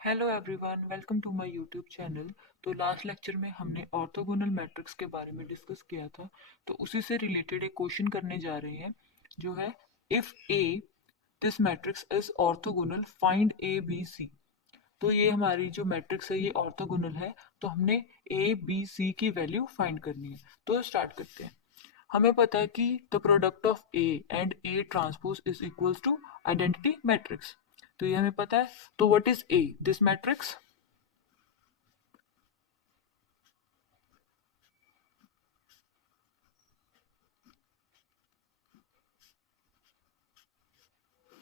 Hello everyone, welcome to my YouTube channel. तो last lecture में हमने ऑर्थोगोनल मैट्रिक्स के बारे में डिस्कस किया था। तो उसी से रिलेटेड एक क्वेश्चन करने जा रहे हैं जो है, if A this matrix is orthogonal find A B C. तो ये हमारी जो मैट्रिक्स है ये ऑर्थोगोनल है, तो हमने ए बी सी की वैल्यू फाइंड करनी है। तो स्टार्ट करते हैं। हमें पता है कि the product of A and A transpose is equals to identity matrix. तो ये हमें पता है। तो what is A this matrix?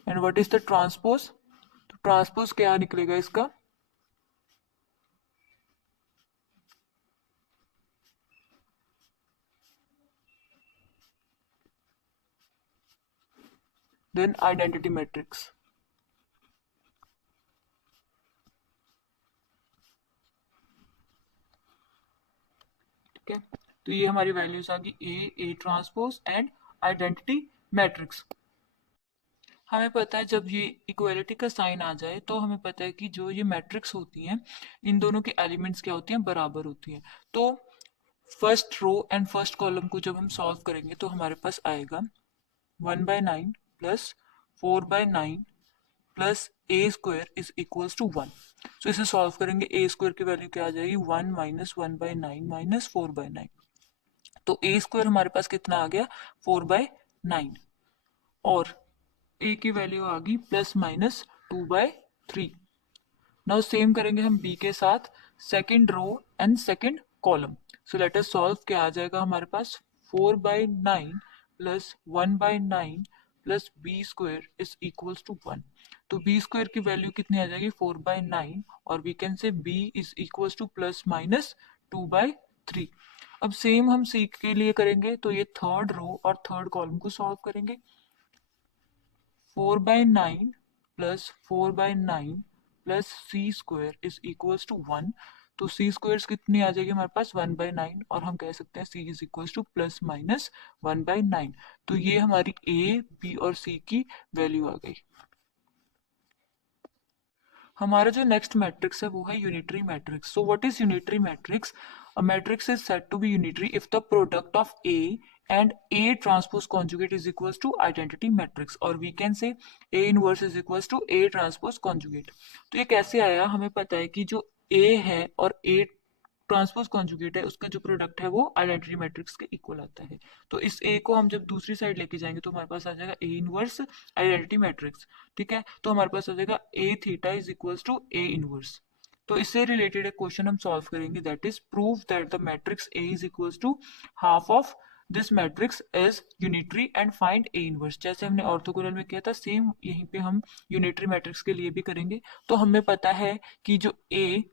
And what is the transpose? तो ट्रांसपोज क्या निकलेगा इसका? Then identity matrix. ठीक है, तो ये हमारी वैल्यूज आ गई A transpose and identity matrix. हमें पता है जब ये इक्वलिटी का साइन आ जाए तो हमें पता है कि जो ये मैट्रिक्स होती हैं इन दोनों की एलिमेंट्स क्या होती हैं, बराबर होती हैं। तो first row and first column को जब हम सॉल्व करेंगे तो हमारे पास आएगा 1/9 plus 4/9 plus A square is equals to 1। So इसे सॉल्व करेंगे, ए स्क्वायर की वैल्यू क्या आ जाएगी, 1 माइनस 1/9 माइनस 4/9। तो ए स्क्वायर हमारे पास कितना आ गया, 4/9। और ए की वैल्यू आ गई प्लस माइनस 2/3। नाउ सेम करेंगे हम बी के साथ, second row and second column. So let us solve. क्या आ जाएगा हमारे पास, 4/9 plus 1/9 plus B square is equals to 1। तो बी स्क्वायर की वैल्यू कितनी आ जाएगी, 4/9, और we can say B is equals to plus minus 2/3। अब सेम हम सी के लिए करेंगे, तो ये थर्ड रो और थर्ड कॉलम को सॉल्व करेंगे। 4/9 plus 4/9 plus C square is equals to 1। तो सी स्क्वायर कितनी आ जाएगी हमारे पास, 1/9, और हम कह सकते हैं C is equals to plus minus 1/9। तो ये हमारी ए बी और सी की वैल्यू आ गई। हमारा जो नेक्स्ट मैट्रिक्स है वो है unitary matrix. So what is unitary matrix? A matrix is said to be unitary if the product of A and A transpose conjugate is equals to identity matrix, और we can say A inverse is equals to A transpose conjugate। तो ये कैसे आया, हमें पता है कि जो A है और A ट्रांसपोज कॉन्जुगेट है उसका जो प्रोडक्ट है वो आइडेंटिटी मैट्रिक्स के इक्वल आता है। तो इस ए को हम जब दूसरी साइड लेके जाएंगे तो हमारे पास आ जाएगा ए इनवर्स आइडेंटिटी मैट्रिक्स। ठीक है, तो हमारे पास आ जाएगा A theta is equals to A inverse. तो इससे रिलेटेड एक क्वेश्चन हम सॉल्व करेंगे, that is prove that the matrix A is equals to half of this matrix is unitary and find A inverse. जैसे हमने ऑर्थोगोनल में किया था सेम यहीं पे हम यूनिटरी मैट्रिक्स के लिए भी करेंगे। तो हमें पता है कि जो A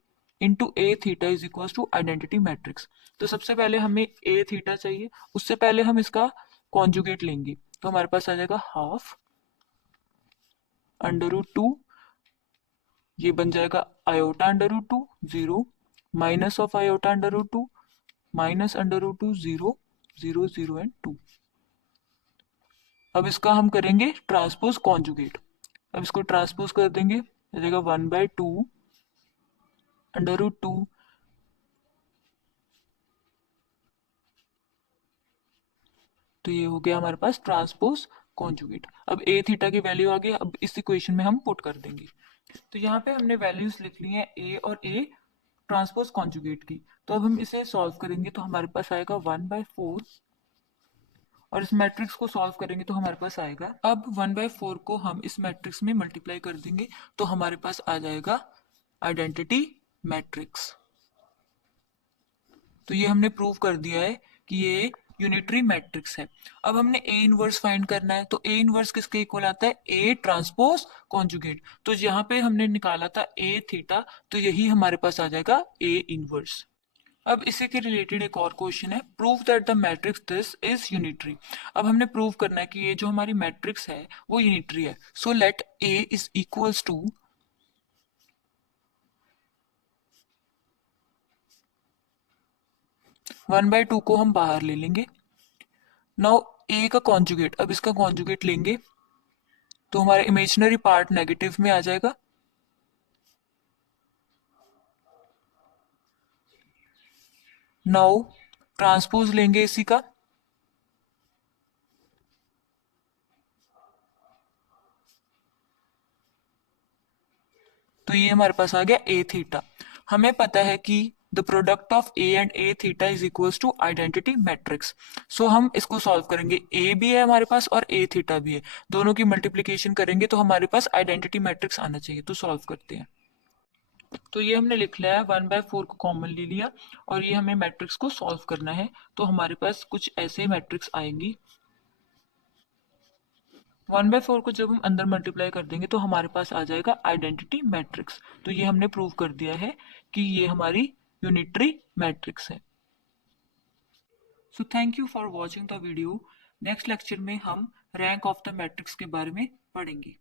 into A theta is equal to identity matrix. तो सबसे पहले हमें ए थीटा चाहिए, उससे पहले हम इसका कॉन्जुगेट लेंगे। तो हमारे पास आ जाएगा हाफ अंडर रूट टू, ये बन जाएगा iota under root two, zero minus of iota under root two minus under root two, zero zero zero and two. अब इसका हम करेंगे ट्रांसपोज कॉन्जुगेट। अब इसको ट्रांसपोज कर देंगे, आ जाएगा 1/2 अंडर रूट टू, तो ये हो गया हमारे पास ट्रांसपोज कॉन्जुगेट। अब ए थीटा की वैल्यू आ गई, अब इस इक्वेशन में हम पुट कर देंगे। तो यहाँ पे हमने वैल्यूज लिख ली हैं ए और ए ट्रांसपोज कॉन्जुगेट की। तो अब हम इसे सॉल्व करेंगे तो हमारे पास आएगा 1/4, और इस मैट्रिक्स को सॉल्व करेंगे तो हमारे पास आएगा, अब 1/4 को हम इस मैट्रिक्स में मल्टीप्लाई कर देंगे तो हमारे पास आ जाएगा आइडेंटिटी मैट्रिक्स। तो ये हमने प्रूव कर दिया है कि ये यूनिटरी मैट्रिक्स है। अब हमने ए इनवर्स फाइंड करना है, तो ए इनवर्स किसके इक्वल आता है, ए ट्रांसपोज कॉन्जुगेट। तो यहाँ पे हमने निकाला था ए थीटा, तो यही हमारे पास आ जाएगा ए इनवर्स। अब इसी के रिलेटेड एक और क्वेश्चन है, prove that the matrix this is unitary. अब हमने प्रूव करना है कि ये जो हमारी मैट्रिक्स है वो यूनिटरी है। So let A is equals to 1/2 को हम बाहर ले लेंगे। नाउ ए का कॉन्जुगेट, अब इसका कॉन्जुगेट लेंगे तो हमारा इमेजिनरी पार्ट नेगेटिव में आ जाएगा, नाउ ट्रांसपोज लेंगे इसी का, तो ये हमारे पास आ गया ए थीटा। हमें पता है कि the product of A and A theta is equals to identity matrix. So हम इसको सॉल्व करेंगे, ए भी है हमारे पास और ए थीटा भी है, दोनों की मल्टीप्लीकेशन करेंगे तो हमारे पास आइडेंटिटी मैट्रिक्स आना चाहिए। तो सॉल्व करते हैं। तो ये हमने लिख लिया है, 1/4 को कॉमन ले लिया और ये हमें मैट्रिक्स को सॉल्व करना है। तो हमारे पास कुछ ऐसे मैट्रिक्स आएंगी। 1/4 को जब हम अंदर मल्टीप्लाई कर देंगे तो हमारे पास आ जाएगा आइडेंटिटी मैट्रिक्स। तो ये हमने प्रूव कर दिया है कि ये हमारी यूनिटरी मैट्रिक्स है। So thank you for watching the video. Next lecture में हम रैंक ऑफ द मैट्रिक्स के बारे में पढ़ेंगे।